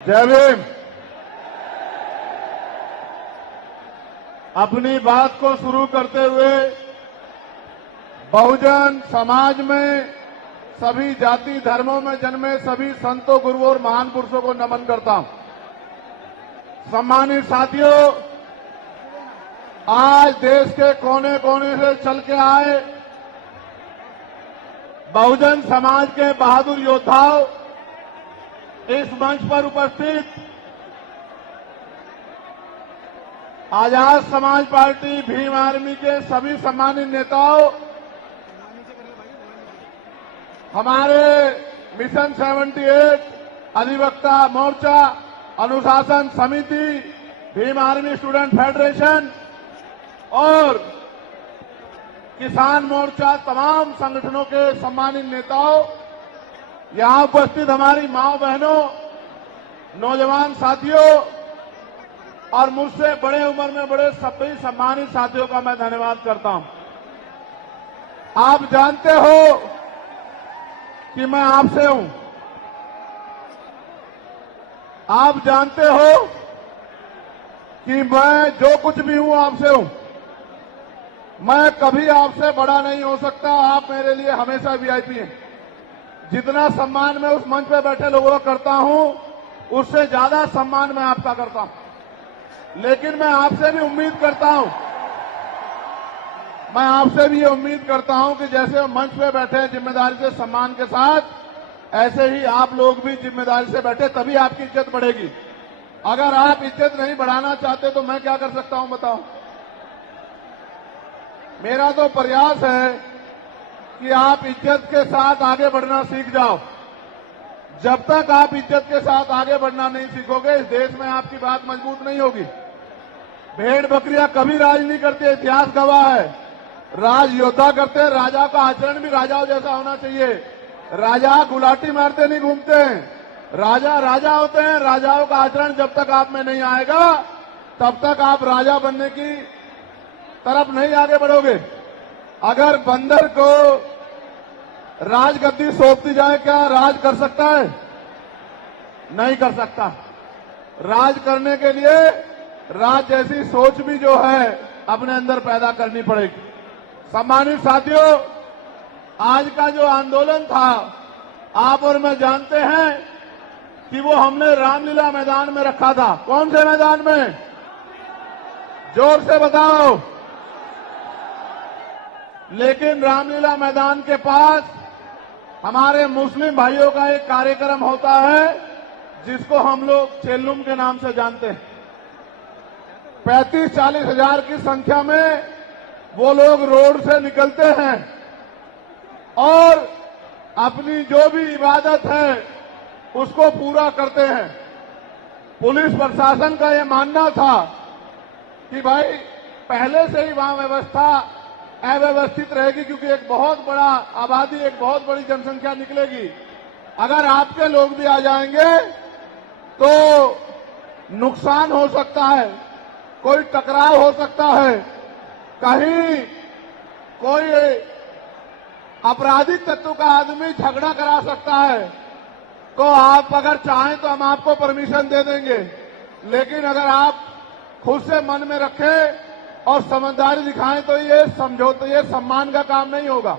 जय भीम। अपनी बात को शुरू करते हुए बहुजन समाज में सभी जाति धर्मों में जन्मे सभी संतों, गुरुओं और महान पुरुषों को नमन करता हूं। सम्मानित साथियों, आज देश के कोने कोने से चल के आए बहुजन समाज के बहादुर योद्धाओं, इस मंच पर उपस्थित आजाद समाज पार्टी भीम आर्मी के सभी सम्मानित नेताओं, हमारे मिशन 78 अधिवक्ता मोर्चा, अनुशासन समिति, भीम आर्मी स्टूडेंट फेडरेशन और किसान मोर्चा, तमाम संगठनों के सम्मानित नेताओं, यहां उपस्थित हमारी माओ बहनों, नौजवान साथियों और मुझसे बड़े उम्र में बड़े सभी सम्मानित साथियों का मैं धन्यवाद करता हूं। आप जानते हो कि मैं आपसे हूं। आप जानते हो कि मैं जो कुछ भी हूं आपसे हूं। मैं कभी आपसे बड़ा नहीं हो सकता। आप मेरे लिए हमेशा वीआईपी हैं। जितना सम्मान मैं उस मंच पे बैठे लोगों का करता हूं, उससे ज्यादा सम्मान मैं आपका करता हूं। लेकिन मैं आपसे भी उम्मीद करता हूं, मैं आपसे भी ये उम्मीद करता हूं कि जैसे मंच पे बैठे हैं जिम्मेदारी से, सम्मान के साथ, ऐसे ही आप लोग भी जिम्मेदारी से बैठे, तभी आपकी इज्जत बढ़ेगी। अगर आप इज्जत नहीं बढ़ाना चाहते तो मैं क्या कर सकता हूं बताओ। मेरा तो प्रयास है कि आप इज्जत के साथ आगे बढ़ना सीख जाओ। जब तक आप इज्जत के साथ आगे बढ़ना नहीं सीखोगे, इस देश में आपकी बात मजबूत नहीं होगी। भेड़ बकरियां कभी राज नहीं करती, इतिहास गवाह है। राज योद्धा करते हैं। राजा का आचरण भी राजाओं जैसा होना चाहिए। राजा गुलाटी मारते नहीं घूमते हैं। राजा राजा होते हैं। राजाओं का आचरण जब तक आप में नहीं आएगा, तब तक आप राजा बनने की तरफ नहीं आगे बढ़ोगे। अगर बंदर को राजगद्दी सौंप दी जाए, क्या राज कर सकता है? नहीं कर सकता। राज करने के लिए राज जैसी सोच भी जो है अपने अंदर पैदा करनी पड़ेगी। सम्मानित साथियों, आज का जो आंदोलन था, आप और मैं जानते हैं कि वो हमने रामलीला मैदान में रखा था। कौन से मैदान में? जोर से बताओ। लेकिन रामलीला मैदान के पास हमारे मुस्लिम भाइयों का एक कार्यक्रम होता है जिसको हम लोग चेल्लुम के नाम से जानते हैं। 35-40 हजार की संख्या में वो लोग रोड से निकलते हैं और अपनी जो भी इबादत है उसको पूरा करते हैं। पुलिस प्रशासन का ये मानना था कि भाई पहले से ही वहां व्यवस्था अव्यवस्थित रहेगी, क्योंकि एक बहुत बड़ा आबादी, एक बहुत बड़ी जनसंख्या निकलेगी। अगर आपके लोग भी आ जाएंगे तो नुकसान हो सकता है, कोई टकराव हो सकता है, कहीं कोई आपराधिक तत्व का आदमी झगड़ा करा सकता है। तो आप अगर चाहें तो हम आपको परमिशन दे देंगे। लेकिन अगर आप खुद से मन में रखें और समझदारी दिखाएं तो ये समझौता, ये सम्मान का काम नहीं होगा।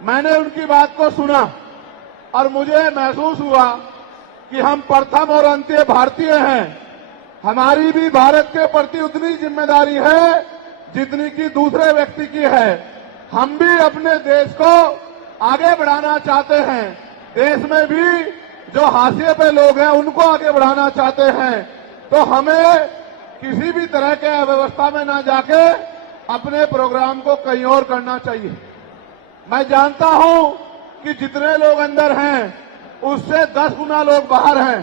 मैंने उनकी बात को सुना और मुझे महसूस हुआ कि हम प्रथम और अंत्य भारतीय हैं। हमारी भी भारत के प्रति उतनी जिम्मेदारी है जितनी कि दूसरे व्यक्ति की है। हम भी अपने देश को आगे बढ़ाना चाहते हैं। देश में भी जो हाशिए पे लोग हैं उनको आगे बढ़ाना चाहते हैं। तो हमें किसी भी तरह के अव्यवस्था में ना जाके अपने प्रोग्राम को कहीं और करना चाहिए। मैं जानता हूं कि जितने लोग अंदर हैं उससे 10 गुना लोग बाहर हैं,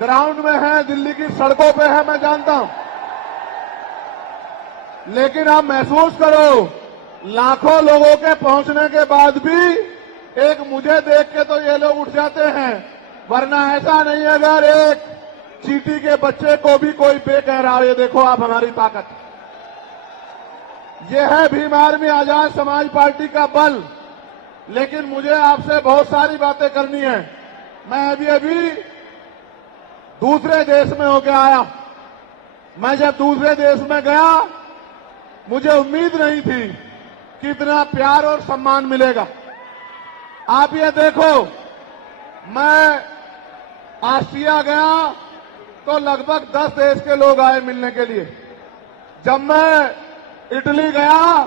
ग्राउंड में हैं, दिल्ली की सड़कों पे हैं, मैं जानता हूं। लेकिन आप महसूस करो, लाखों लोगों के पहुंचने के बाद भी एक मुझे देख के तो ये लोग उठ जाते हैं, वरना ऐसा नहीं है। अगर एक चींटी के बच्चे को भी कोई बे कह रहा है, ये देखो आप हमारी ताकत। ये है भीम आर्मी आजाद समाज पार्टी का बल। लेकिन मुझे आपसे बहुत सारी बातें करनी है। मैं अभी दूसरे देश में होके आया। मैं जब दूसरे देश में गया, मुझे उम्मीद नहीं थी कि इतना प्यार और सम्मान मिलेगा। आप ये देखो, मैं ऑस्ट्रिया गया तो लगभग 10 देश के लोग आए मिलने के लिए। जब मैं इटली गया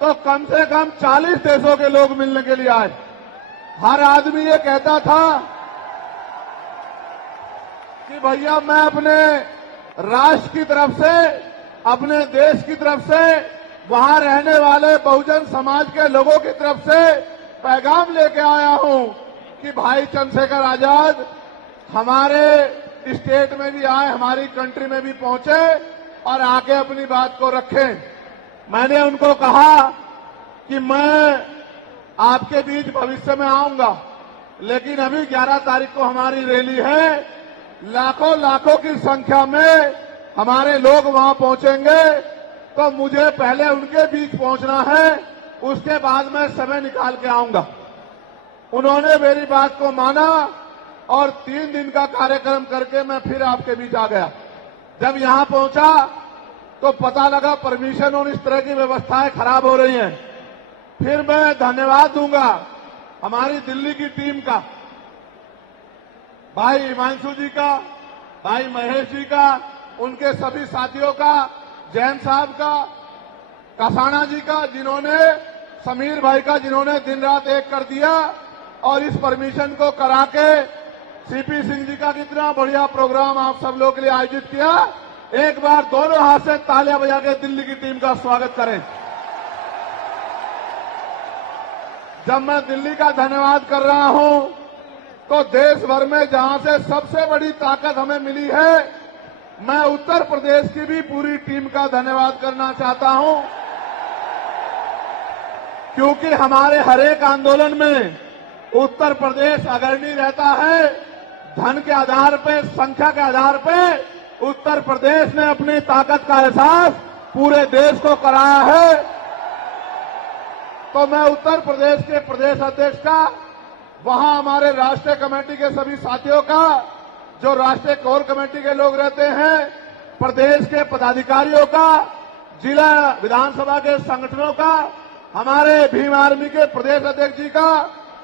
तो कम से कम 40 देशों के लोग मिलने के लिए आए। हर आदमी ये कहता था कि भैया मैं अपने राष्ट्र की तरफ से, अपने देश की तरफ से, वहां रहने वाले बहुजन समाज के लोगों की तरफ से पैगाम लेके आया हूं कि भाई चंद्रशेखर आजाद हमारे स्टेट में भी आए, हमारी कंट्री में भी पहुंचे और आके अपनी बात को रखें। मैंने उनको कहा कि मैं आपके बीच भविष्य में आऊंगा, लेकिन अभी 11 तारीख को हमारी रैली है, लाखों लाखों की संख्या में हमारे लोग वहां पहुंचेंगे, तो मुझे पहले उनके बीच पहुंचना है, उसके बाद मैं समय निकाल के आऊंगा। उन्होंने मेरी बात को माना और 3 दिन का कार्यक्रम करके मैं फिर आपके बीच आ गया। जब यहां पहुंचा तो पता लगा परमिशन और इस तरह की व्यवस्थाएं खराब हो रही हैं। फिर मैं धन्यवाद दूंगा हमारी दिल्ली की टीम का, भाई हिमांशु जी का, भाई महेश जी का, उनके सभी साथियों का, जैन साहब का, कसाना जी का, जिन्होंने, समीर भाई का, जिन्होंने दिन रात एक कर दिया और इस परमिशन को करा के, सीपी सिंह जी का कितना बढ़िया प्रोग्राम आप सब लोगों के लिए आयोजित किया। एक बार दोनों हाथ से तालियां बजा के दिल्ली की टीम का स्वागत करें। जब मैं दिल्ली का धन्यवाद कर रहा हूं तो देश भर में जहां से सबसे बड़ी ताकत हमें मिली है, मैं उत्तर प्रदेश की भी पूरी टीम का धन्यवाद करना चाहता हूं, क्योंकि हमारे हर एक आंदोलन में उत्तर प्रदेश अग्रणी रहता है। धन के आधार पे, संख्या के आधार पे उत्तर प्रदेश ने अपनी ताकत का एहसास पूरे देश को कराया है। तो मैं उत्तर प्रदेश के प्रदेश अध्यक्ष का, वहां हमारे राष्ट्रीय कमेटी के सभी साथियों का, जो राष्ट्रीय कोर कमेटी के लोग रहते हैं, प्रदेश के पदाधिकारियों का, जिला विधानसभा के संगठनों का, हमारे भीम आर्मी के प्रदेश अध्यक्ष जी का,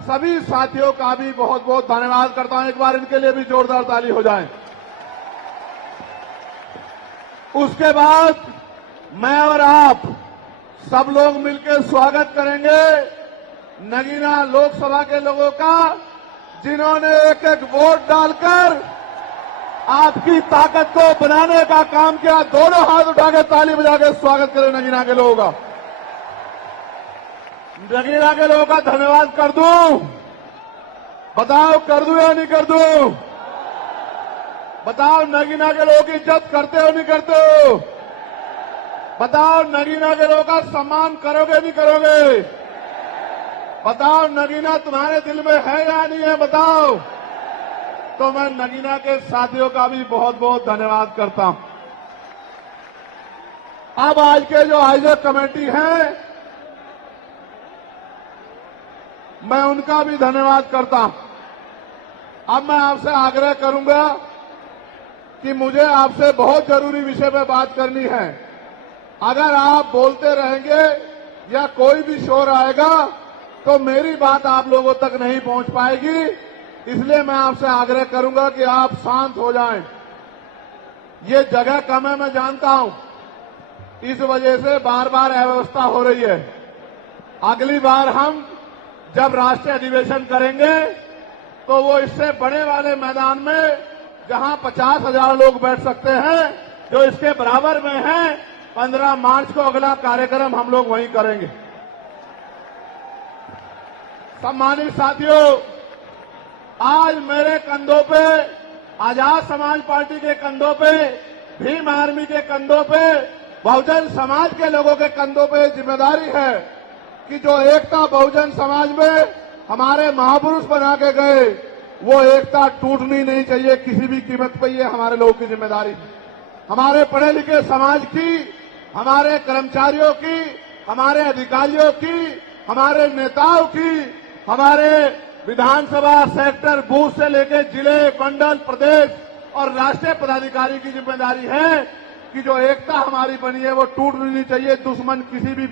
सभी साथियों का भी बहुत बहुत धन्यवाद करता हूं। एक बार इनके लिए भी जोरदार ताली हो जाए। उसके बाद मैं और आप सब लोग मिलकर स्वागत करेंगे नगीना लोकसभा के लोगों का, जिन्होंने एक एक वोट डालकर आपकी ताकत को बनाने का काम किया। दोनों हाथ उठा के ताली बजा के स्वागत करें नगीना के लोगों का। नगीना के लोगों का धन्यवाद कर दूं? बताओ, कर दूं या नहीं कर दूं? बताओ, नगीना के लोगों की इज्जत करते हो नहीं करते हो? बताओ, नगीना के लोगों का सम्मान करोगे नहीं करोगे? बताओ, नगीना तुम्हारे दिल में है या नहीं है? बताओ। तो मैं नगीना के साथियों का भी बहुत बहुत धन्यवाद करता हूं। अब आज के जो आयोजक कमेटी है, मैं उनका भी धन्यवाद करता हूं। अब मैं आपसे आग्रह करूंगा कि मुझे आपसे बहुत जरूरी विषय पर बात करनी है। अगर आप बोलते रहेंगे या कोई भी शोर आएगा तो मेरी बात आप लोगों तक नहीं पहुंच पाएगी, इसलिए मैं आपसे आग्रह करूंगा कि आप शांत हो जाएं। ये जगह कम है, मैं जानता हूं, इस वजह से बार बार अव्यवस्था हो रही है। अगली बार हम जब राष्ट्रीय अधिवेशन करेंगे तो वो इससे बड़े वाले मैदान में, जहां 50,000 लोग बैठ सकते हैं, जो इसके बराबर में है, 15 मार्च को अगला कार्यक्रम हम लोग वहीं करेंगे। सम्मानित साथियों, आज मेरे कंधों पे, आजाद समाज पार्टी के कंधों पे, भीम आर्मी के कंधों पे, बहुजन समाज के लोगों के कंधों पे जिम्मेदारी है कि जो एकता बहुजन समाज में हमारे महापुरुष बना के गए, वो एकता टूटनी नहीं चाहिए किसी भी कीमत पर। ये हमारे लोगों की जिम्मेदारी है। हमारे पढ़े लिखे समाज की, हमारे कर्मचारियों की, हमारे अधिकारियों की, हमारे नेताओं की, हमारे विधानसभा सेक्टर बूथ से लेकर जिले, मंडल, प्रदेश और राष्ट्रीय पदाधिकारी की जिम्मेदारी है कि जो एकता हमारी बनी है वो टूट नहीं चाहिए। दुश्मन किसी भी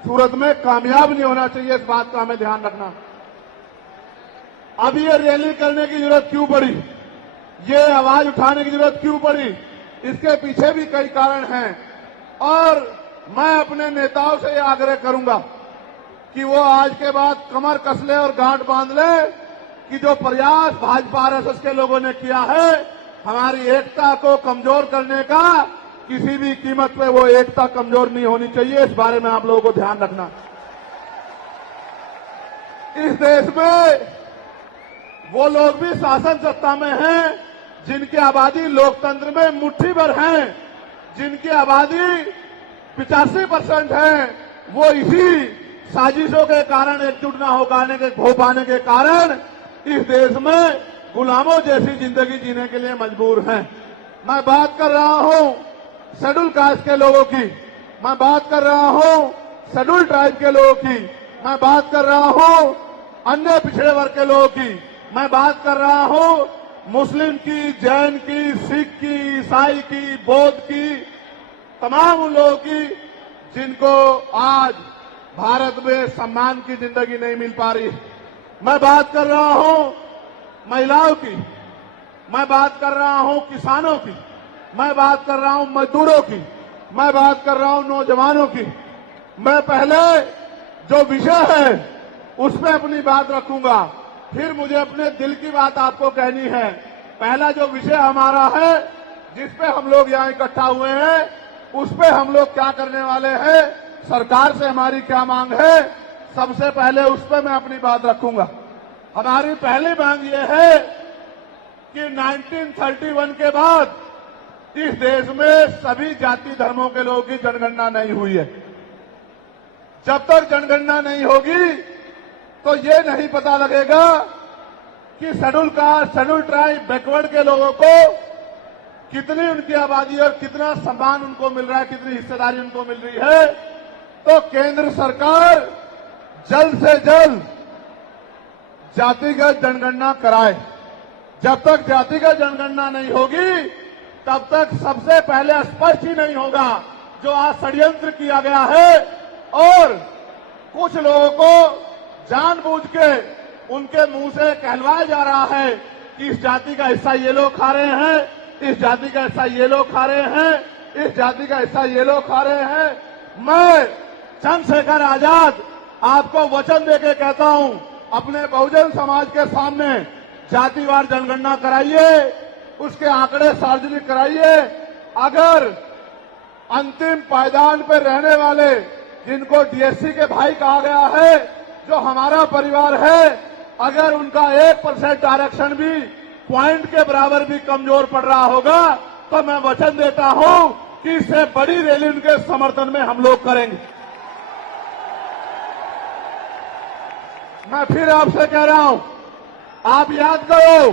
सूरत में कामयाब नहीं होना चाहिए, इस बात का हमें ध्यान रखना। अब ये रैली करने की जरूरत क्यों पड़ी, ये आवाज उठाने की जरूरत क्यों पड़ी, इसके पीछे भी कई कारण हैं। और मैं अपने नेताओं से ये आग्रह करूंगा कि वो आज के बाद कमर कस ले और गांठ बांध ले कि जो प्रयास भाजपा आरएसएस के लोगों ने किया है हमारी एकता को कमजोर करने का, किसी भी कीमत पे वो एकता कमजोर नहीं होनी चाहिए। इस बारे में आप लोगों को ध्यान रखना। इस देश में वो लोग भी शासन सत्ता में हैं जिनकी आबादी लोकतंत्र में मुट्ठी भर है, जिनकी आबादी 85% है, वो इसी साजिशों के कारण एकजुट न हो पाने के कारण इस देश में गुलामों जैसी जिंदगी जीने के लिए मजबूर हैं। मैं बात कर रहा हूं शेड्यूल कास्ट के लोगों की, मैं बात कर रहा हूं शेड्यूल ट्राइब के लोगों की, मैं बात कर रहा हूं अन्य पिछड़े वर्ग के लोगों की, मैं बात कर रहा हूं मुस्लिम की, जैन की, सिख की, ईसाई की, बौद्ध की, तमाम उन लोगों की जिनको आज भारत में सम्मान की जिंदगी नहीं मिल पा रही। मैं बात कर रहा हूं महिलाओं की, मैं बात कर रहा हूं किसानों की, मैं बात कर रहा हूं मजदूरों की, मैं बात कर रहा हूं नौजवानों की। मैं पहले जो विषय है उस पर अपनी बात रखूंगा, फिर मुझे अपने दिल की बात आपको कहनी है। पहला जो विषय हमारा है जिस पे हम लोग यहाँ इकट्ठा हुए हैं उस पे हम लोग क्या करने वाले हैं, सरकार से हमारी क्या मांग है, सबसे पहले उस पे मैं अपनी बात रखूंगा। हमारी पहली मांग ये है कि 1931 के बाद इस देश में सभी जाति धर्मों के लोगों की जनगणना नहीं हुई है। जब तक जनगणना नहीं होगी तो ये नहीं पता लगेगा कि schedule caste, schedule tribe, backward के लोगों को कितनी उनकी आबादी और कितना सम्मान उनको मिल रहा है, कितनी हिस्सेदारी उनको मिल रही है। तो केंद्र सरकार जल्द से जल्द जातिगत जनगणना कराए। जब तक जातिगत जनगणना नहीं होगी तब तक सबसे पहले स्पष्ट ही नहीं होगा जो आज षड्यंत्र किया गया है और कुछ लोगों को जानबूझ के उनके मुंह से कहलवाया जा रहा है कि इस जाति का हिस्सा ये लोग खा रहे हैं, इस जाति का हिस्सा ये लोग खा रहे हैं, इस जाति का हिस्सा ये लोग खा रहे हैं। मैं चंद्रशेखर आजाद आपको वचन देके कहता हूं, अपने बहुजन समाज के सामने जातिवार जनगणना कराइए, उसके आंकड़े सार्वजनिक कराइए। अगर अंतिम पायदान पर रहने वाले जिनको डीएससी के भाई कहा गया है, जो हमारा परिवार है, अगर उनका 1% आरक्षण भी पॉइंट के बराबर भी कमजोर पड़ रहा होगा तो मैं वचन देता हूं कि इससे बड़ी रैली उनके समर्थन में हम लोग करेंगे। मैं फिर आपसे कह रहा हूं, आप याद करो,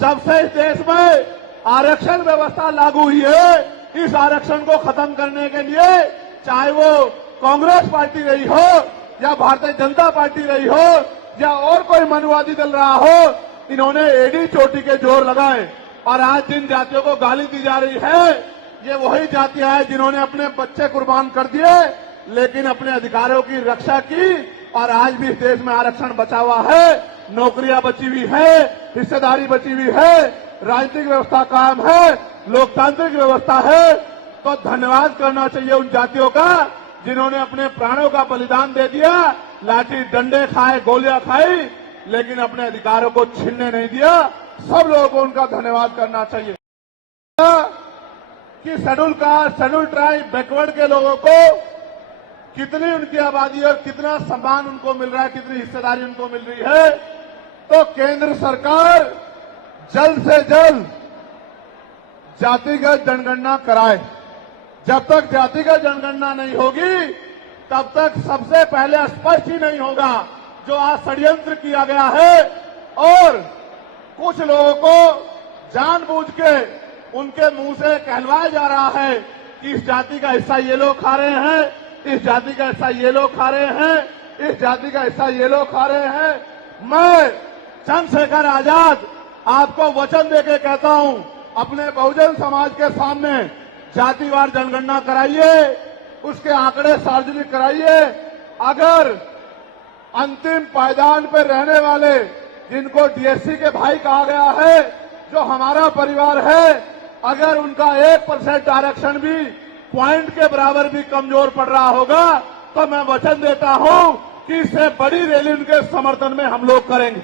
जब से इस देश में आरक्षण व्यवस्था लागू हुई है, इस आरक्षण को खत्म करने के लिए चाहे वो कांग्रेस पार्टी रही हो या भारतीय जनता पार्टी रही हो या और कोई मनुवादी दल रहा हो, इन्होंने एडी चोटी के जोर लगाए। और आज जिन जातियों को गाली दी जा रही है, ये वही जातियां हैं जिन्होंने अपने बच्चे कुर्बान कर दिए लेकिन अपने अधिकारों की रक्षा की और आज भी इस देश में आरक्षण बचा हुआ है, नौकरियां बची हुई है, हिस्सेदारी बची हुई है, राजनीतिक व्यवस्था कायम है, लोकतांत्रिक व्यवस्था है। तो धन्यवाद करना चाहिए उन जातियों का जिन्होंने अपने प्राणों का बलिदान दे दिया, लाठी डंडे खाए, गोलियां खाई, लेकिन अपने अधिकारों को छीनने नहीं दिया। सब लोगों को उनका धन्यवाद करना चाहिए। कि schedule caste, schedule tribe, backward के लोगों को कितनी उनकी आबादी और कितना सम्मान उनको मिल रहा है, कितनी हिस्सेदारी उनको मिल रही है। तो केंद्र सरकार जल्द से जल्द जातिगत जनगणना कराए। जब तक जातिगत जनगणना नहीं होगी तब तक सबसे पहले स्पष्ट ही नहीं होगा जो आज षड्यंत्र किया गया है और कुछ लोगों को जानबूझ के उनके मुंह से कहलवाया जा रहा है कि इस जाति का हिस्सा ये लोग खा रहे हैं, इस जाति का हिस्सा ये लोग खा रहे हैं, इस जाति का हिस्सा ये लोग खा रहे हैं। मैं चंद्रशेखर आजाद आपको वचन देके कहता हूं, अपने बहुजन समाज के सामने जातिवार जनगणना कराइए, उसके आंकड़े सार्वजनिक कराइए। अगर अंतिम पायदान पर रहने वाले, जिनको डीएससी के भाई कहा गया है, जो हमारा परिवार है, अगर उनका 1% आरक्षण भी पॉइंट के बराबर भी कमजोर पड़ रहा होगा, तो मैं वचन देता हूं कि इससे बड़ी रैली उनके समर्थन में हम लोग करेंगे।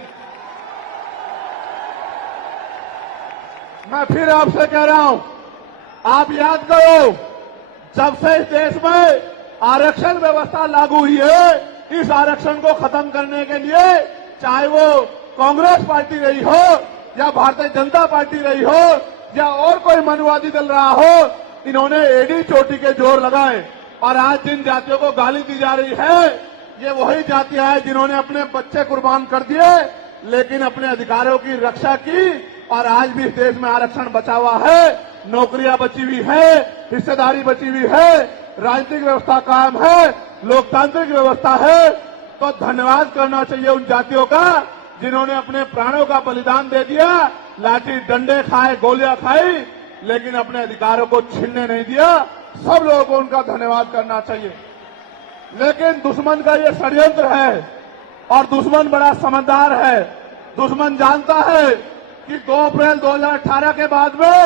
मैं फिर आपसे कह रहा हूं, आप याद करो, जब से इस देश में आरक्षण व्यवस्था लागू हुई है, इस आरक्षण को खत्म करने के लिए चाहे वो कांग्रेस पार्टी रही हो या भारतीय जनता पार्टी रही हो या और कोई मनुवादी दल रहा हो, इन्होंने एडी चोटी के जोर लगाए। और आज जिन जातियों को गाली दी जा रही है, ये वही जातियां हैं जिन्होंने अपने बच्चे कुर्बान कर दिए, लेकिन अपने अधिकारों की रक्षा की। और आज भी इस देश में आरक्षण बचा हुआ है, नौकरियां बची हुई है, हिस्सेदारी बची हुई है, राजनीतिक व्यवस्था कायम है, लोकतांत्रिक व्यवस्था है। तो धन्यवाद करना चाहिए उन जातियों का जिन्होंने अपने प्राणों का बलिदान दे दिया, लाठी डंडे खाए, गोलियां खाई, लेकिन अपने अधिकारों को छीनने नहीं दिया। सब लोगों को उनका धन्यवाद करना चाहिए। लेकिन दुश्मन का ये षड्यंत्र है और दुश्मन बड़ा समझदार है। दुश्मन जानता है कि 2 अप्रैल 2018 के बाद में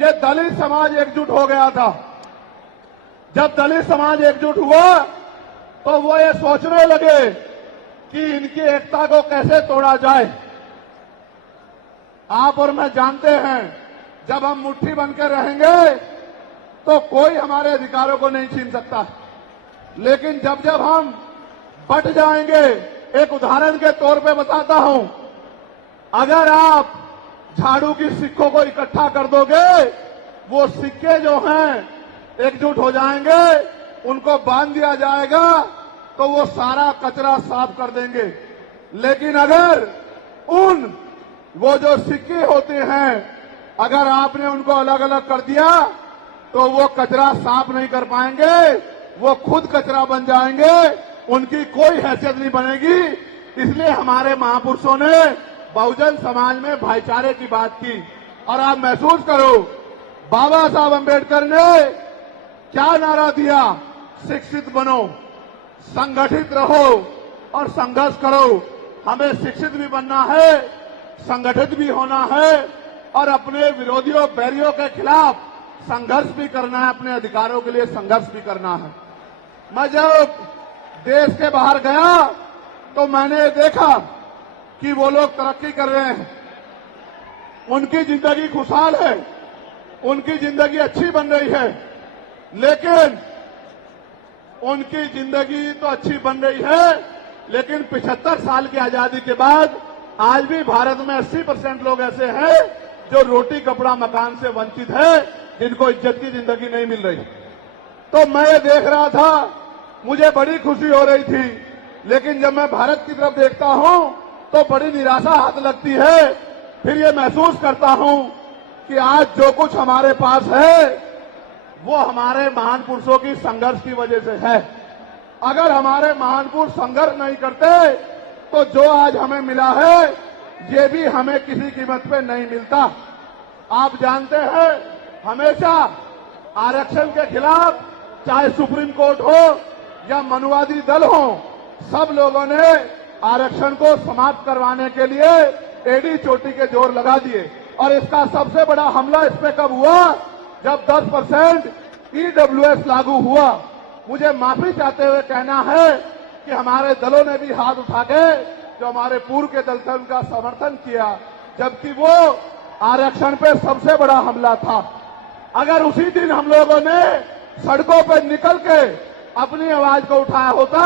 ये दलित समाज एकजुट हो गया था। जब दलित समाज एकजुट हुआ तो वो ये सोचने लगे कि इनकी एकता को कैसे तोड़ा जाए। आप और मैं जानते हैं, जब हम मुट्ठी बनकर रहेंगे तो कोई हमारे अधिकारों को नहीं छीन सकता। लेकिन जब जब हम बट जाएंगे, एक उदाहरण के तौर पे बताता हूं, अगर आप झाड़ू की सिक्कों को इकट्ठा कर दोगे, वो सिक्के जो हैं एकजुट हो जाएंगे, उनको बांध दिया जाएगा तो वो सारा कचरा साफ कर देंगे। लेकिन अगर वो जो सिक्के होते हैं, अगर आपने उनको अलग अलग कर दिया तो वो कचरा साफ नहीं कर पाएंगे, वो खुद कचरा बन जाएंगे, उनकी कोई हैसियत नहीं बनेगी। इसलिए हमारे महापुरुषों ने बहुजन समाज में भाईचारे की बात की। और आप महसूस करो, बाबा साहब अम्बेडकर ने क्या नारा दिया? शिक्षित बनो, संगठित रहो और संघर्ष करो। हमें शिक्षित भी बनना है, संगठित भी होना है और अपने विरोधियों, बैरियों के खिलाफ संघर्ष भी करना है, अपने अधिकारों के लिए संघर्ष भी करना है। मैं जब देश के बाहर गया तो मैंने देखा कि वो लोग तरक्की कर रहे हैं, उनकी जिंदगी खुशहाल है, उनकी जिंदगी अच्छी बन रही है। लेकिन उनकी जिंदगी तो अच्छी बन रही है, लेकिन 75 साल की आजादी के बाद आज भी भारत में 80% लोग ऐसे हैं जो रोटी, कपड़ा, मकान से वंचित है, जिनको इज्जत की जिंदगी नहीं मिल रही। तो मैं ये देख रहा था, मुझे बड़ी खुशी हो रही थी। लेकिन जब मैं भारत की तरफ देखता हूं तो बड़ी निराशा हाथ लगती है। फिर ये महसूस करता हूं कि आज जो कुछ हमारे पास है वो हमारे महान पुरुषों की संघर्ष की वजह से है। अगर हमारे महान पुरुष संघर्ष नहीं करते तो जो आज हमें मिला है ये भी हमें किसी कीमत पे नहीं मिलता। आप जानते हैं, हमेशा आरक्षण के खिलाफ चाहे सुप्रीम कोर्ट हो या मनुवादी दल हो, सब लोगों ने आरक्षण को समाप्त करवाने के लिए एडी चोटी के जोर लगा दिए। और इसका सबसे बड़ा हमला इस पे कब हुआ? जब 10% ईडब्ल्यूएस लागू हुआ। मुझे माफी चाहते हुए कहना है कि हमारे दलों ने भी हाथ उठा के, जो हमारे पूर्व के दल थे, उनका समर्थन किया, जबकि वो आरक्षण पे सबसे बड़ा हमला था। अगर उसी दिन हम लोगों ने सड़कों पर निकल के अपनी आवाज को उठाया होता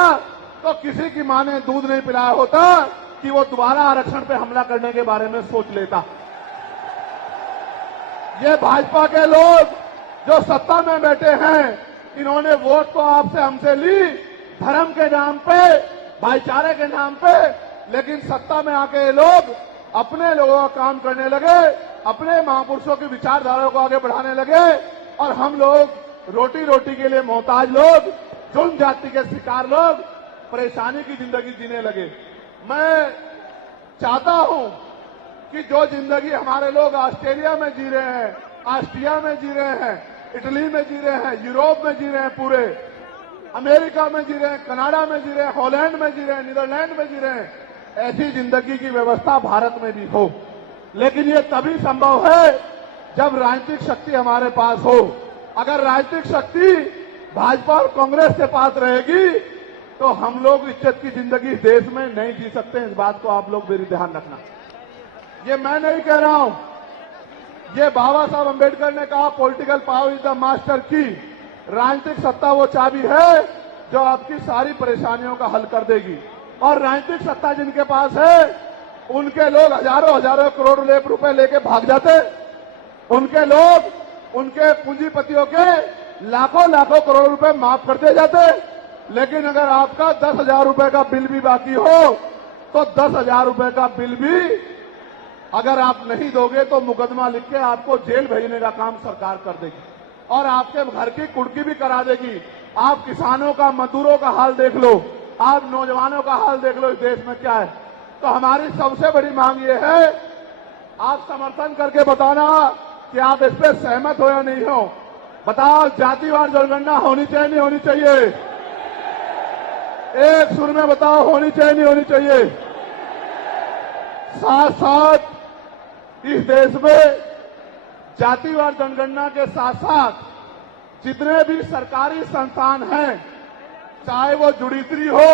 तो किसी की मां ने दूध नहीं पिलाया होता कि वो दोबारा आरक्षण पे हमला करने के बारे में सोच लेता। ये भाजपा के लोग जो सत्ता में बैठे हैं, इन्होंने वोट तो आपसे हमसे ली धर्म के नाम पे, भाईचारे के नाम पे, लेकिन सत्ता में आके ये लोग अपने लोगों का काम करने लगे, अपने महापुरुषों की विचारधारा को आगे बढ़ाने लगे और हम लोग रोटी रोटी के लिए मोहताज लोग, जुल्म जाति के शिकार लोग परेशानी की जिंदगी जीने लगे। मैं चाहता हूं कि जो जिंदगी हमारे लोग ऑस्ट्रेलिया में जी रहे हैं, ऑस्ट्रिया में जी रहे हैं, इटली में जी रहे हैं, यूरोप में जी रहे हैं, पूरे अमेरिका में जी रहे हैं, कनाडा में जी रहे हैं, हॉलैंड में जी रहे हैं, नीदरलैंड में जी रहे हैं, ऐसी जिंदगी की व्यवस्था भारत में भी हो। लेकिन ये तभी संभव है जब राजनीतिक शक्ति हमारे पास हो। अगर राजनीतिक शक्ति भाजपा और कांग्रेस के पास रहेगी तो हम लोग इज्जत की जिंदगी इस देश में नहीं जी सकते। इस बात को आप लोग मेरी ध्यान रखना। ये मैं नहीं कह रहा हूं, ये बाबा साहब अंबेडकर ने कहा, political power is the master की। राजनीतिक सत्ता वो चाबी है जो आपकी सारी परेशानियों का हल कर देगी। और राजनीतिक सत्ता जिनके पास है उनके लोग हजारों हजारों करोड़ रुपए लेके भाग जाते। उनके लोग उनके पूंजीपतियों के लाखों लाखों करोड़ रुपए माफ करते जाते। लेकिन अगर आपका 10,000 रुपए का बिल भी बाकी हो तो 10,000 रुपए का बिल भी अगर आप नहीं दोगे तो मुकदमा लिख के आपको जेल भेजने का काम सरकार कर देगी और आपके घर की कुर्की भी करा देगी। आप किसानों का, मजदूरों का हाल देख लो, आप नौजवानों का हाल देख लो इस देश में क्या है। तो हमारी सबसे बड़ी मांग ये है, आप समर्थन करके बताना कि आप इस पर सहमत हो या नहीं हो। बताओ, जातिवार जनगणना होनी चाहिए नहीं होनी चाहिए? एक सुर में बताओ, होनी चाहिए नहीं होनी चाहिए? साथ साथ इस देश में जातिवार जनगणना के साथ साथ जितने भी सरकारी संस्थान हैं, चाहे वो जुडिशरी हो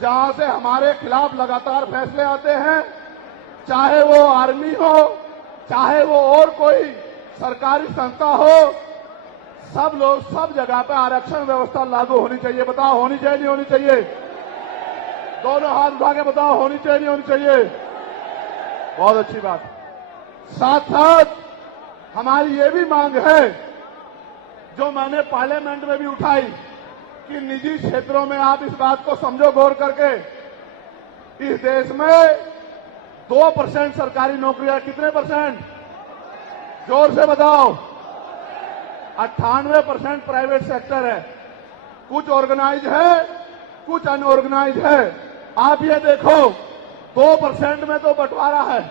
जहां से हमारे खिलाफ लगातार फैसले आते हैं, चाहे वो आर्मी हो, चाहे वो और कोई सरकारी संस्था हो, सब लोग सब जगह पे आरक्षण व्यवस्था लागू होनी चाहिए। बताओ, होनी चाहिए नहीं होनी चाहिए? दोनों हाथ उठा के बताओ, होनी चाहिए नहीं होनी चाहिए? बहुत अच्छी बात। साथ साथ हमारी ये भी मांग है जो मैंने पार्लियामेंट में भी उठाई कि निजी क्षेत्रों में आप इस बात को समझो गौर करके, इस देश में 2% सरकारी नौकरियां, कितने परसेंट? जोर से बताओ। 98% प्राइवेट सेक्टर है। कुछ ऑर्गेनाइज है, कुछ अनऑर्गेनाइज है। आप ये देखो, 2% में तो बंटवारा है,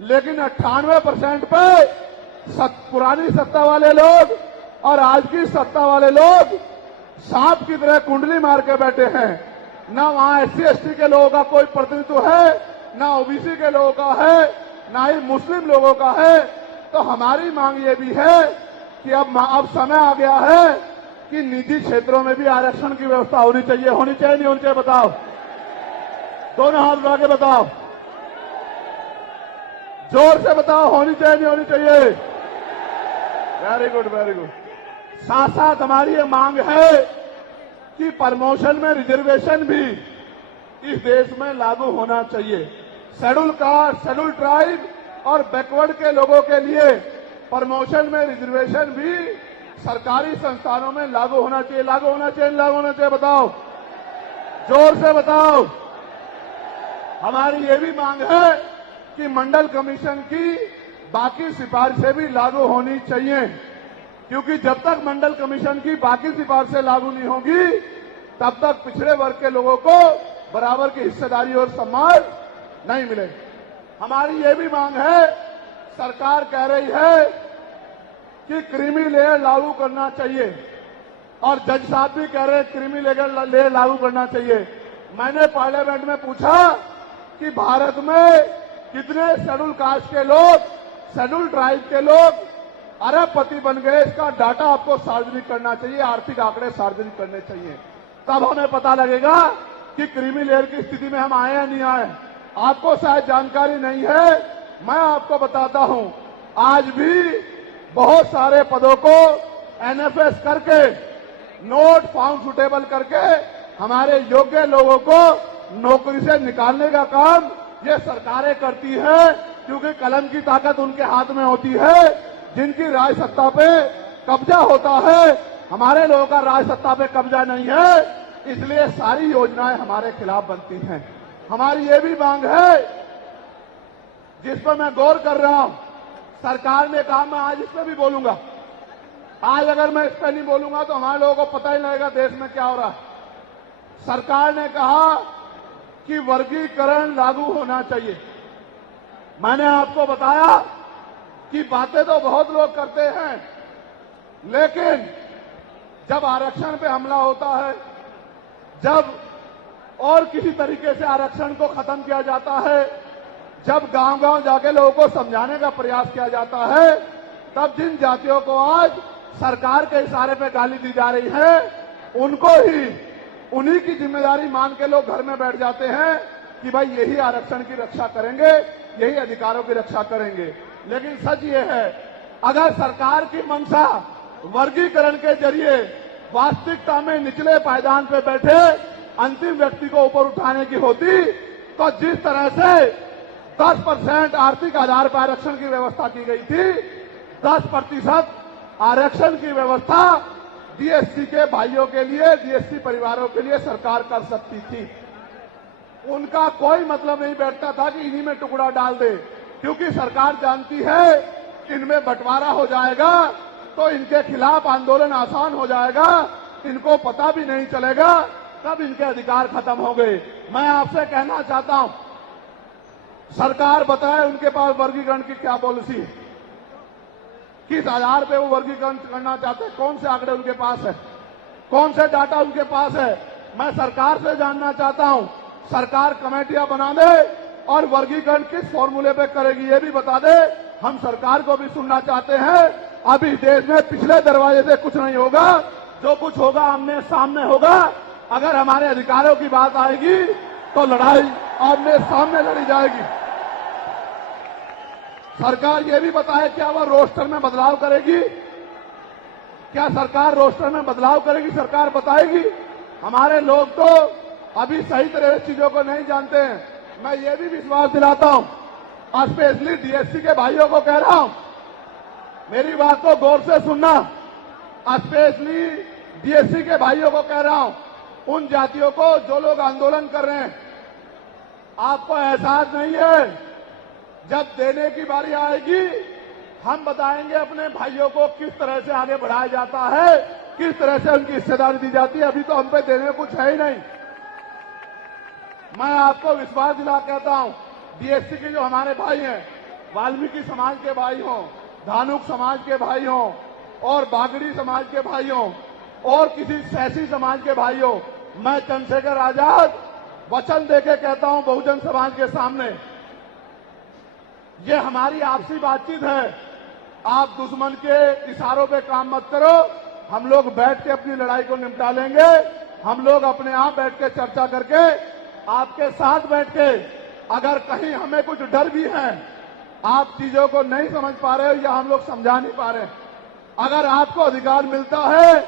लेकिन 98% पे पुरानी सत्ता वाले लोग और आज की सत्ता वाले लोग सांप की तरह कुंडली मार के बैठे हैं। ना वहां SC/ST के लोगों का कोई प्रतिनिधित्व है, ना OBC के लोगों का है, ना ही मुस्लिम लोगों का है। तो हमारी मांग ये भी है कि अब समय आ गया है कि निजी क्षेत्रों में भी आरक्षण की व्यवस्था होनी चाहिए। होनी चाहिए नहीं होनी चाहिए? बताओ, दोनों हाथ उठा के बताओ, जोर से बताओ, होनी चाहिए नहीं होनी चाहिए? Very good, very good. साथ साथ हमारी ये मांग है कि प्रमोशन में रिजर्वेशन भी इस देश में लागू होना चाहिए। शेड्यूल कास्ट, शेड्यूल ट्राइब और बैकवर्ड के लोगों के लिए प्रमोशन में रिजर्वेशन भी सरकारी संस्थानों में लागू होना चाहिए। लागू होना चाहिए, लागू होना चाहिए? बताओ, जोर से बताओ। हमारी ये भी मांग है कि मंडल कमीशन की बाकी सिफारिशें भी लागू होनी चाहिए, क्योंकि जब तक मंडल कमीशन की बाकी सिफारिशें लागू नहीं होगी तब तक पिछड़े वर्ग के लोगों को बराबर की हिस्सेदारी और सम्मान नहीं मिले। हमारी ये भी मांग है, सरकार कह रही है कि क्रीमी लेयर लागू करना चाहिए और जज साहब भी कह रहे हैं क्रीमी लेयर लागू करना चाहिए। मैंने पार्लियामेंट में पूछा कि भारत में कितने शेड्यूल कास्ट के लोग, शेड्यूल ट्राइब के लोग अरबपति बन गए, इसका डाटा आपको सार्वजनिक करना चाहिए, आर्थिक आंकड़े सार्वजनिक करने चाहिए। तब हमें पता लगेगा कि क्रीमी लेयर की स्थिति में हम आए या नहीं आए। आपको शायद जानकारी नहीं है, मैं आपको बताता हूं, आज भी बहुत सारे पदों को NFS करके, नोट फाउंड सुटेबल करके हमारे योग्य लोगों को नौकरी से निकालने का काम ये सरकारें करती है, क्योंकि कलम की ताकत उनके हाथ में होती है। जिनकी राज सत्ता पे कब्जा होता है, हमारे लोगों का राज सत्ता पे कब्जा नहीं है, इसलिए सारी योजनाएं हमारे खिलाफ बनती हैं। हमारी ये भी मांग है जिस पर मैं गौर कर रहा हूं, सरकार ने कहा, मैं आज इस पर भी बोलूंगा। आज अगर मैं इस पर नहीं बोलूंगा तो हमारे लोगों को पता ही नहीं लगेगा देश में क्या हो रहा है। सरकार ने कहा कि वर्गीकरण लागू होना चाहिए। मैंने आपको बताया कि बातें तो बहुत लोग करते हैं, लेकिन जब आरक्षण पे हमला होता है, जब और किसी तरीके से आरक्षण को खत्म किया जाता है, जब गांव-गांव जाके लोगों को समझाने का प्रयास किया जाता है, तब जिन जातियों को आज सरकार के इशारे पे गाली दी जा रही है, उनको ही उन्हीं की जिम्मेदारी मान के लोग घर में बैठ जाते हैं कि भाई यही आरक्षण की रक्षा करेंगे, यही अधिकारों की रक्षा करेंगे। लेकिन सच ये है, अगर सरकार की मंशा वर्गीकरण के जरिए वास्तविकता में निचले पायदान पे बैठे अंतिम व्यक्ति को ऊपर उठाने की होती, तो जिस तरह से 10% आर्थिक आधार पर आरक्षण की व्यवस्था की गई थी, 10% आरक्षण की व्यवस्था डीएससी के भाइयों के लिए, डीएससी परिवारों के लिए सरकार कर सकती थी। उनका कोई मतलब नहीं बैठता था कि इन्हीं में टुकड़ा डाल दे, क्योंकि सरकार जानती है इनमें बंटवारा हो जाएगा तो इनके खिलाफ आंदोलन आसान हो जाएगा, इनको पता भी नहीं चलेगा कब इनके अधिकार खत्म हो गए। मैं आपसे कहना चाहता हूं, सरकार बताए उनके पास वर्गीकरण की क्या पॉलिसी है, किस आधार पे वो वर्गीकरण करना चाहते हैं, कौन से आंकड़े उनके पास है, कौन से डाटा उनके पास है। मैं सरकार से जानना चाहता हूं, सरकार कमेटियां बना दे और वर्गीकरण किस फॉर्मूले पे करेगी ये भी बता दे। हम सरकार को भी सुनना चाहते हैं। अभी देश में पिछले दरवाजे से कुछ नहीं होगा, जो कुछ होगा आमने सामने होगा। अगर हमारे अधिकारों की बात आएगी तो लड़ाई आमने सामने लड़ी जाएगी। सरकार ये भी बताए क्या वह रोस्टर में बदलाव करेगी, क्या सरकार रोस्टर में बदलाव करेगी, सरकार बताएगी। हमारे लोग तो अभी सही तरह से चीजों को नहीं जानते हैं। मैं ये भी विश्वास दिलाता हूं, स्पेशली डीएससी के भाइयों को कह रहा हूं, मेरी बात को गौर से सुनना। स्पेशली डीएससी के भाइयों को कह रहा हूं, उन जातियों को जो लोग आंदोलन कर रहे हैं, आपको एहसास नहीं है, जब देने की बारी आएगी हम बताएंगे अपने भाइयों को किस तरह से आगे बढ़ाया जाता है, किस तरह से उनकी हिस्सेदारी दी जाती है। अभी तो हम पे देने कुछ है ही नहीं। मैं आपको विश्वास दिला कहता हूं, डीएससी के जो हमारे भाई हैं, वाल्मीकि समाज के भाई हों, धानुक समाज के भाई हों और बागड़ी समाज के भाई हों और किसी सैसी समाज के भाई हों, मैं चंद्रशेखर आजाद वचन देके कहता हूं बहुजन समाज के सामने, ये हमारी आपसी बातचीत है। आप दुश्मन के इशारों पे काम मत करो, हम लोग बैठ के अपनी लड़ाई को निपटा लेंगे। हम लोग अपने आप बैठ के चर्चा करके आपके साथ बैठ के, अगर कहीं हमें कुछ डर भी है, आप चीजों को नहीं समझ पा रहे हो या हम लोग समझा नहीं पा रहे, अगर आपको अधिकार मिलता है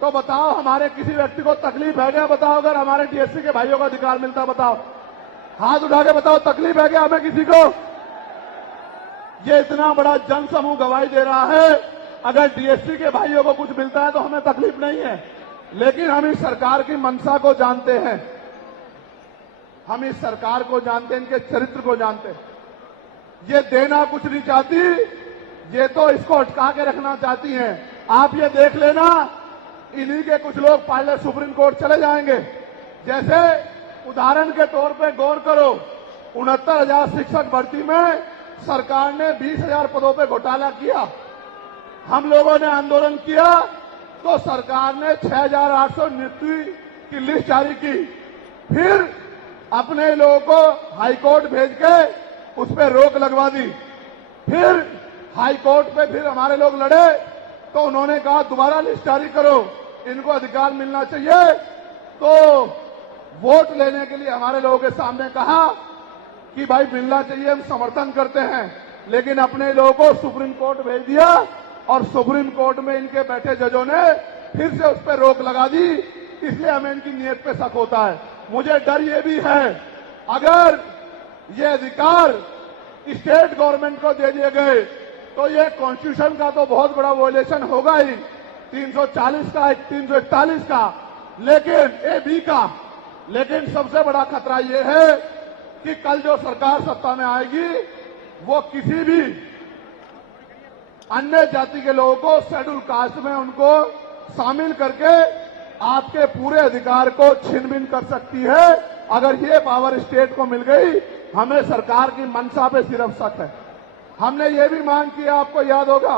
तो बताओ, हमारे किसी व्यक्ति को तकलीफ है क्या? बताओ, अगर हमारे डीएससी के भाइयों को अधिकार मिलता, बताओ, हाथ उठा के बताओ, तकलीफ है क्या हमें किसी को? ये इतना बड़ा जन समूह गवाही दे रहा है, अगर डीएससी के भाइयों को कुछ मिलता है तो हमें तकलीफ नहीं है। लेकिन हम इस सरकार की मंशा को जानते हैं, हम इस सरकार को जानते हैं, इनके चरित्र को जानते हैं। ये देना कुछ नहीं चाहती, ये तो इसको अटका के रखना चाहती हैं। आप ये देख लेना, इन्हीं के कुछ लोग पहले सुप्रीम कोर्ट चले जाएंगे। जैसे उदाहरण के तौर पे गौर करो, 69,000 शिक्षक भर्ती में सरकार ने 20,000 पदों पे घोटाला किया। हम लोगों ने आंदोलन किया तो सरकार ने 6,800 नियुक्ति की लिस्ट जारी की। फिर अपने लोगों को हाईकोर्ट भेज के उस पर रोक लगवा दी। फिर हाईकोर्ट पे फिर हमारे लोग लड़े तो उन्होंने कहा दोबारा लिस्ट जारी करो, इनको अधिकार मिलना चाहिए। तो वोट लेने के लिए हमारे लोगों के सामने कहा कि भाई मिलना चाहिए, हम समर्थन करते हैं, लेकिन अपने लोगों को सुप्रीम कोर्ट भेज दिया और सुप्रीम कोर्ट में इनके बैठे जजों ने फिर से उस पर रोक लगा दी। इसलिए हमें इनकी नीयत पे शक होता है। मुझे डर ये भी है, अगर ये अधिकार स्टेट गवर्नमेंट को दे दिए गए तो ये कॉन्स्टिट्यूशन का तो बहुत बड़ा वॉयलेशन होगा ही, 340 का, 341 का, लेकिन AB का। लेकिन सबसे बड़ा खतरा ये है कि कल जो सरकार सत्ता में आएगी वो किसी भी अन्य जाति के लोगों को शेड्यूल कास्ट में उनको शामिल करके आपके पूरे अधिकार को छीन-बीन कर सकती है। अगर ये पावर स्टेट को मिल गई हमें सरकार की मंशा पे सिर्फ शक है। हमने ये भी मांग किया, आपको याद होगा,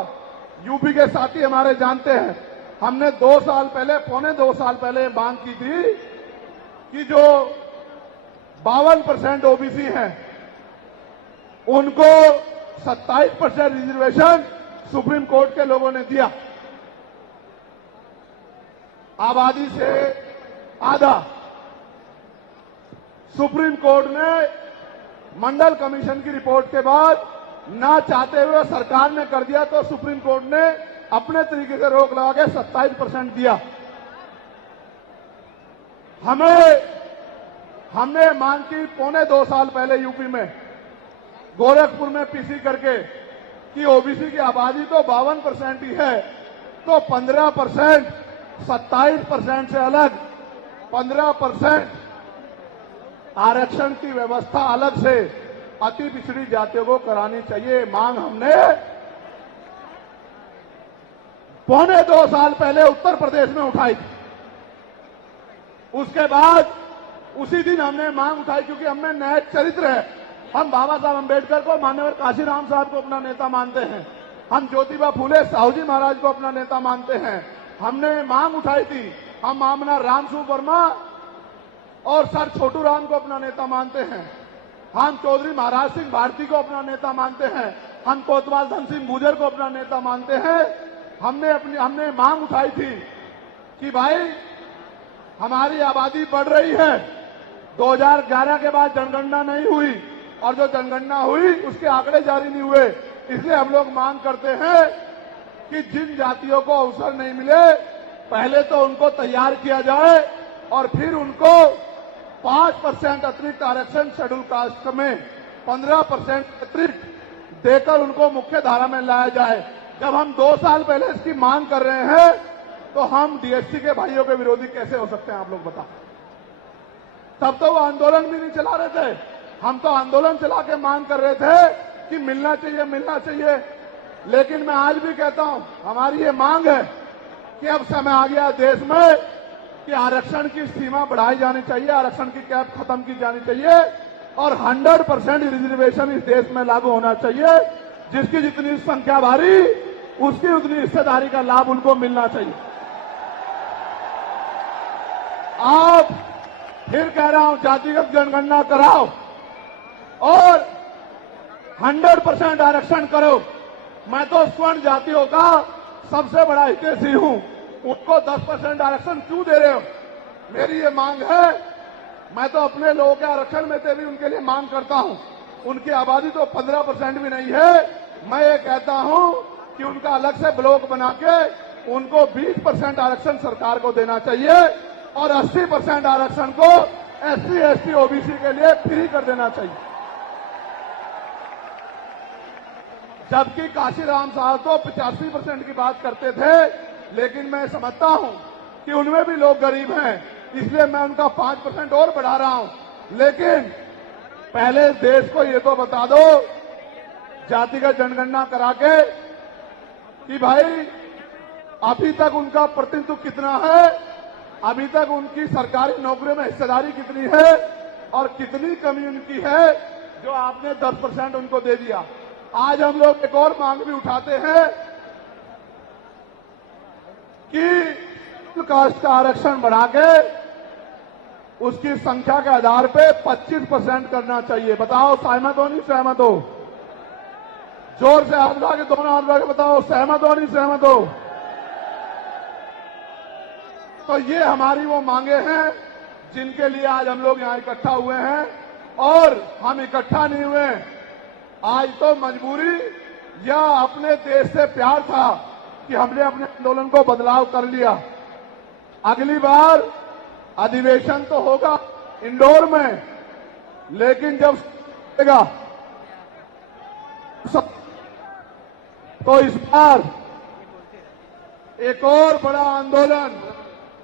यूपी के साथी हमारे जानते हैं, हमने 2 साल पहले, पौने 2 साल पहले मांग की थी कि जो 52% ओबीसी हैं उनको 27% रिजर्वेशन सुप्रीम कोर्ट के लोगों ने दिया, आबादी से आधा। सुप्रीम कोर्ट ने मंडल कमीशन की रिपोर्ट के बाद ना चाहते हुए सरकार ने कर दिया, तो सुप्रीम कोर्ट ने अपने तरीके से रोक लगा के 27% दिया। हमने मांग की पौने 2 साल पहले यूपी में गोरखपुर में पीसी करके कि ओबीसी की आबादी तो 52% ही है, तो 15%, 27% से अलग 15% आरक्षण की व्यवस्था अलग से अति पिछड़ी जातियों को करानी चाहिए। मांग हमने पौने 2 साल पहले उत्तर प्रदेश में उठाई थी। उसके बाद उसी दिन हमने मांग उठाई, क्योंकि हमें नए चरित्र है। हम बाबा साहब अम्बेडकर को, माननीय काशीराम साहब को अपना नेता मानते हैं, हम ज्योतिबा फूले साहू जी महाराज को अपना नेता मानते हैं। हमने मांग उठाई थी, हम मामला रामसू वर्मा और सर छोटू राम को अपना नेता मानते हैं, हम चौधरी महाराज सिंह भारती को अपना नेता मानते हैं, हम कोतवाल धन सिंह गुर्जर को अपना नेता मानते हैं। हमने मांग उठाई थी कि भाई हमारी आबादी बढ़ रही है, 2011 के बाद जनगणना नहीं हुई और जो जनगणना हुई उसके आंकड़े जारी नहीं हुए, इसलिए हम लोग मांग करते हैं कि जिन जातियों को अवसर नहीं मिले पहले तो उनको तैयार किया जाए और फिर उनको 5% अतिरिक्त आरक्षण शेड्यूल कास्ट में 15% अतिरिक्त देकर उनको मुख्य धारा में लाया जाए। जब हम 2 साल पहले इसकी मांग कर रहे हैं तो हम डीएससी के भाइयों के विरोधी कैसे हो सकते हैं, आप लोग बताओ। तब तो वो आंदोलन भी नहीं चला रहे थे, हम तो आंदोलन चला के मांग कर रहे थे कि मिलना चाहिए, मिलना चाहिए। लेकिन मैं आज भी कहता हूं, हमारी ये मांग है कि अब समय आ गया देश में कि आरक्षण की सीमा बढ़ाई जानी चाहिए, आरक्षण की कैप खत्म की जानी चाहिए और 100% रिजर्वेशन इस देश में लागू होना चाहिए। जिसकी जितनी संख्या भारी उसकी उतनी हिस्सेदारी का लाभ उनको मिलना चाहिए। आप फिर कह रहा हूं, जातिगत जनगणना कराओ और 100% आरक्षण करो। मैं तो स्वर्ण जातियों का सबसे बड़ा हितैषी हूं, उनको 10% आरक्षण क्यों दे रहे हो? मेरी ये मांग है, मैं तो अपने लोगों के आरक्षण में से भी उनके लिए मांग करता हूं। उनकी आबादी तो 15% भी नहीं है। मैं ये कहता हूं कि उनका अलग से ब्लॉक बना के उनको 20% आरक्षण सरकार को देना चाहिए और 80% आरक्षण को एससी, एसटी, ओबीसी के लिए फ्री कर देना चाहिए। जबकि काशीराम साहब तो 85% की बात करते थे, लेकिन मैं समझता हूं कि उनमें भी लोग गरीब हैं, इसलिए मैं उनका 5% और बढ़ा रहा हूं। लेकिन पहले देश को ये तो बता दो, जातिगत जनगणना करा के, कि भाई अभी तक उनका प्रतिनिधित्व कितना है, अभी तक उनकी सरकारी नौकरियों में हिस्सेदारी कितनी है और कितनी कमी उनकी है जो आपने 10% उनको दे दिया। आज हम लोग एक और मांग भी उठाते हैं कि कास्ट का आरक्षण बढ़ा के उसकी संख्या के आधार पे 25% करना चाहिए। बताओ सहमत हो नहीं सहमत हो? जोर से हाथ उठा के, दोनों हाथ उठा के बताओ सहमत हो नहीं सहमत हो? तो ये हमारी वो मांगे हैं जिनके लिए आज हम लोग यहां इकट्ठा हुए हैं। और हम इकट्ठा नहीं हुए आज तो मजबूरी या अपने देश से प्यार था कि हमने अपने आंदोलन को बदलाव कर लिया। अगली बार अधिवेशन तो होगा इंदौर में, लेकिन जब तो इस बार एक और बड़ा आंदोलन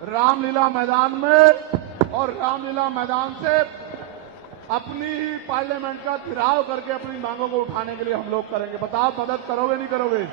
रामलीला मैदान में, और रामलीला मैदान से अपनी ही पार्लियामेंट का घेराव करके अपनी मांगों को उठाने के लिए हम लोग करेंगे। बताओ मदद करोगे नहीं करोगे?